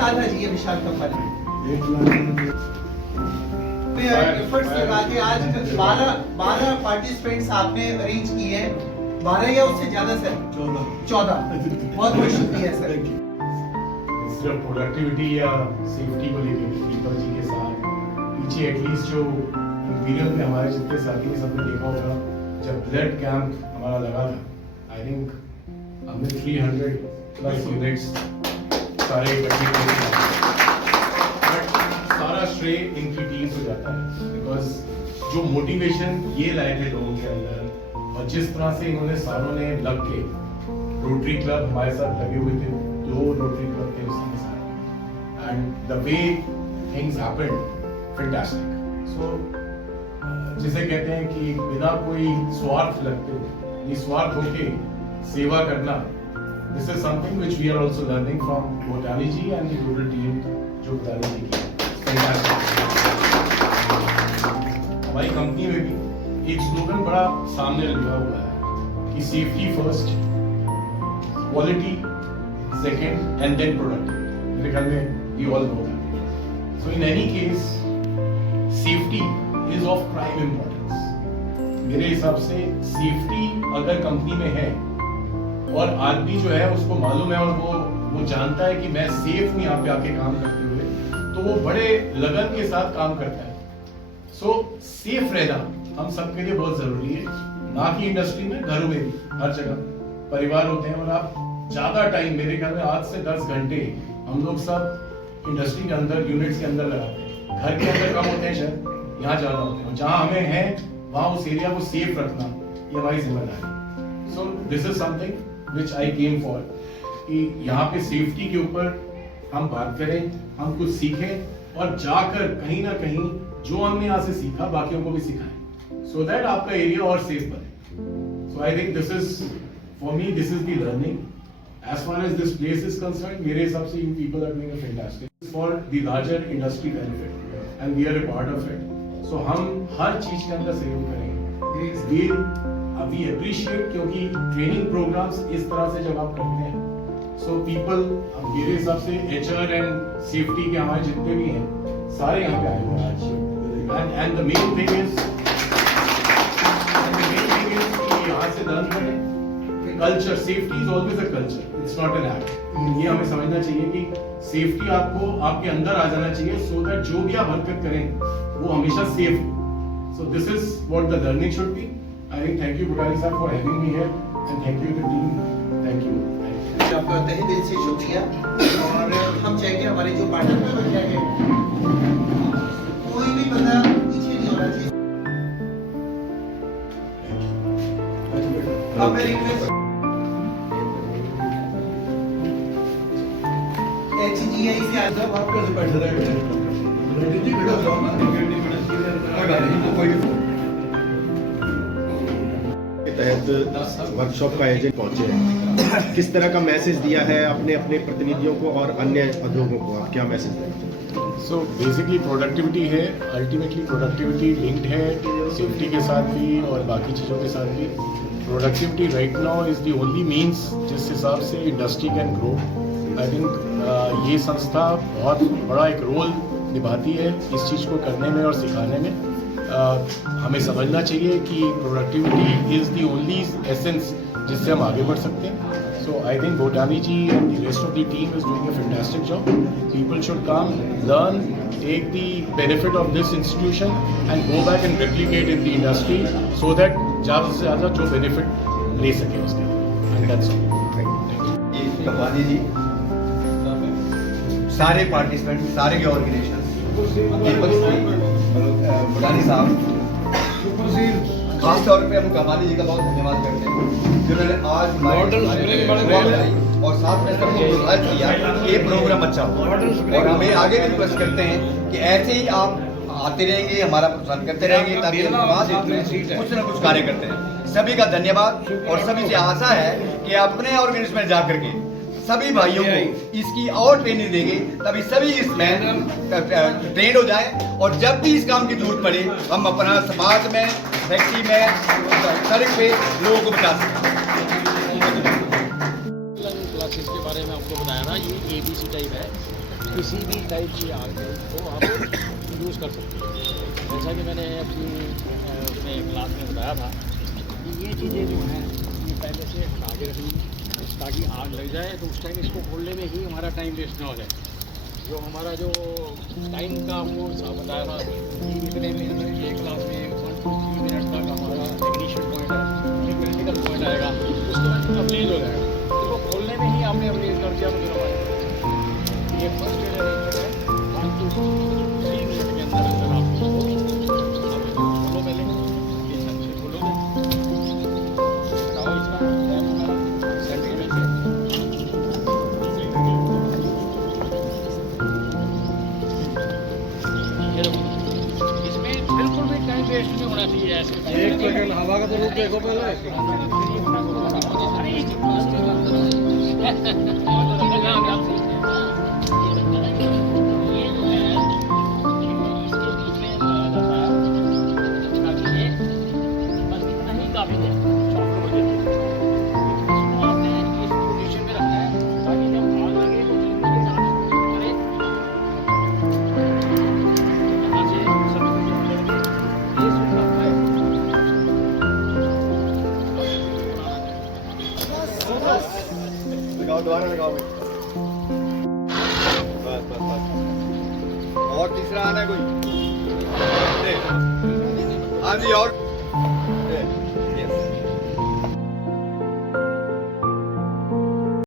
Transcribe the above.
साल है जी ये विशाल कंपनी? 1 लाख एफर्ट्स लगा के आज 12 पार्टिसिपेंट्स आपने अरेंज किए हैं, 12 या उससे ज्यादा सर? 14। बहुत बहुत शुक्रिया सर। सिर्फ प्रोडक्टिविटी या सेफ्टी को लेकर दीपक जी के साथ पीछे एटलीस्ट जो इंपीरियल में हमारे जितने साथी ने सबने देखा होगा जब ब्लड कैंप हमारा लगा था, आई थिंक हमने 300+ यूनिट्स सारे इकट्ठे किए, बट सारा श्रेय इनकी टीम को जाता है बिकॉज जो मोटिवेशन ये लाए थे लोगों के अंदर और जिस तरह से इन्होंने सारों ने लग के रोटरी क्लब हमारे साथ लगे हुए थे, 2 रोटरी क्लब थे उसके साथ, and the way things happened fantastic. So जिसे कहते हैं कि बिना कोई स्वार्थ लगते निस्वार्थ होके सेवा करना, this is something which we are also learning from Bhutani ji and the total team जो भूटानी जी की हमारी कंपनी में भी एक स्लोगन बड़ा सामने लगा हुआ है कि safety first, quality second and then productivity. मेरे ख्याल में we all know that. So in any case safety is of prime importance. मेरे हिसाब से सेफ्टी अगर कंपनी में है और आदमी जो है उसको मालूम है और वो जानता है कि मैं सेफ हूं यहाँ पे आके काम करते हुए, तो वो बड़े लगन के साथ काम करता है। सो सेफ रहना हम सबके लिए बहुत जरूरी है, ना कि इंडस्ट्री में, घरों में भी, हर जगह परिवार होते हैं और आप ज्यादा टाइम, मेरे ख्याल में 8 से 10 घंटे हम लोग सब इंडस्ट्री के अंदर यूनिट्स के अंदर लगाते हैं। घर के अंदर कम होते हैं शायद, यहाँ ज्यादा होते हैं। जहाँ हमें है वहाँ उस एरिया को सेफ रखना ये हमारी जिम्मेदारी है। सो this is something which I came for कि यहाँ पे सेफ्टी के ऊपर हम बात करें, हम कुछ सीखें और जाकर कहीं ना कहीं जो हमने यहाँ से सीखा बाकियों को भी सिखाएं, सो दैट आपका एरिया और सेफ बने। So I think this is for me, this is the learning as far as this place is concerned. मेरे हिसाब से you people are doing a fantastic for the larger industry benefit and we are a part of it. So हम हर चीज के अंदर सहयोग करेंगे। We appreciate क्योंकि ट्रेनिंग प्रोग्राम्स इस तरह से जब आप करते हैं, so people, मेरे हिसाब से HR एंड सेफ्टी के हमारे जितने भी हैं सारे यहाँ पे आए हुए हैं आज। And the main thing is कि यहाँ से लर्न करें। Culture, safety is always a culture, it's not an act. ये हमें समझना चाहिए कि सेफ्टी आपको आपके अंदर आ जाना चाहिए सो दैट जो भी आप हरकत करें वो हमेशा सेफ हो। So this is what the learning should be. I think thank you Bhutani साहब for having me here and thank you to team. Thank you आपका तहे दिल से शुक्रिया। और हम चाहेंगे हमारे जो पार्टनर में बन जाएंगे, कोई भी बंदा पीछे नहीं होना चाहिए। अब मैं रिक्वेस्ट HGI से आज आपका से बैठ रहे हैं रेडी जी, वीडियो जाओ ना के तहत वर्कशॉप का आयोजन पहुंचे हैं, किस तरह का मैसेज दिया है अपने अपने प्रतिनिधियों को और अन्य उद्योगों को, आप क्या मैसेज दें? सो बेसिकली प्रोडक्टिविटी है, अल्टीमेटली प्रोडक्टिविटी लिंक्ड है सेफ्टी के साथ भी और बाकी चीज़ों के साथ भी। Productivity right now is the only means जिस हिसाब से industry can grow. I think ये संस्था बहुत बड़ा एक रोल निभाती है इस चीज़ को करने में और सिखाने में। हमें समझना चाहिए कि productivity is the only essence जिससे हम आगे बढ़ सकते हैं। So I think Bhutani ji and the rest of the team is doing a fantastic job. People should come, learn, take the benefit of this institution and go back and replicate in the industry so that ज़्यादा से ज़्यादा जो benefit ले सके उसके। And that's all. Kapali ji, सारे participant, सारे के ऑर्गेनाइजेशन, दीपक जी, भूटानी साहब, खास तौर पे हम कपाली जी का बहुत धन्यवाद करते हैं जिन्होंने आज और साथ में सबको प्रोत्साहित किया कि ये प्रोग्राम अच्छा हो। और हमें आगे भी रिक्वेस्ट करते हैं कि ऐसे ही आप आते रहेंगे, हमारा प्रोत्साहन करते रहेंगे ताकि हम कुछ न कुछ कार्य करते हैं। सभी का धन्यवाद और सभी से आशा है कि अपने ऑर्गेनाइजेशन में जाकर के सभी भाइयों को इसकी और ट्रेनिंग देंगे तभी सभी इसमें ट्रेंड हो जाए और जब भी इस काम की जरूरत पड़े हम अपना समाज में, फैक्ट्री में, सड़क पे लोगों को बचा सकें। क्लासेस के बारे में आपको बताया था, ये ABC टाइप है। किसी भी टाइप की आग है वो आप यूज़ कर सकते हैं। जैसा कि मैंने अपनी अपने क्लास में बताया था कि ये चीज़ें जो हैं ये पहले से हटा के रखनी ताकि आग लग जाए तो उस टाइम इसको खोलने में ही हमारा टाइम वेस्ट ना हो जाए। जो हमारा जो टाइम का वो बताया था कि इतने में एक क्लास में 1 to 3 मिनट तक हमारा इग्निशन पॉइंट है, एक क्रिटिकल पॉइंट आएगा, उसके बाद अब्लेज हो जाएगा। तो वो खोलने में ही आपने अब्लेज कर दिया मुझे हमारे ये फर्स्ट एड अरेंजमेंट है 1 to 3 मिनट के अंदर अंदर आप इसको खोलो पहले ये सबसे खोलोगे बताओ इसका टाइम हमारा सेंटर में इसमें बिल्कुल भी टाइम वेस्ट नहीं होना चाहिए। ऐसे 1 सेकंड हवा का तो रुक देखो पहले लगाओ दोबारा लगाओ भाई। बस बस बस और तीसरा आना है कोई? हाँ जी और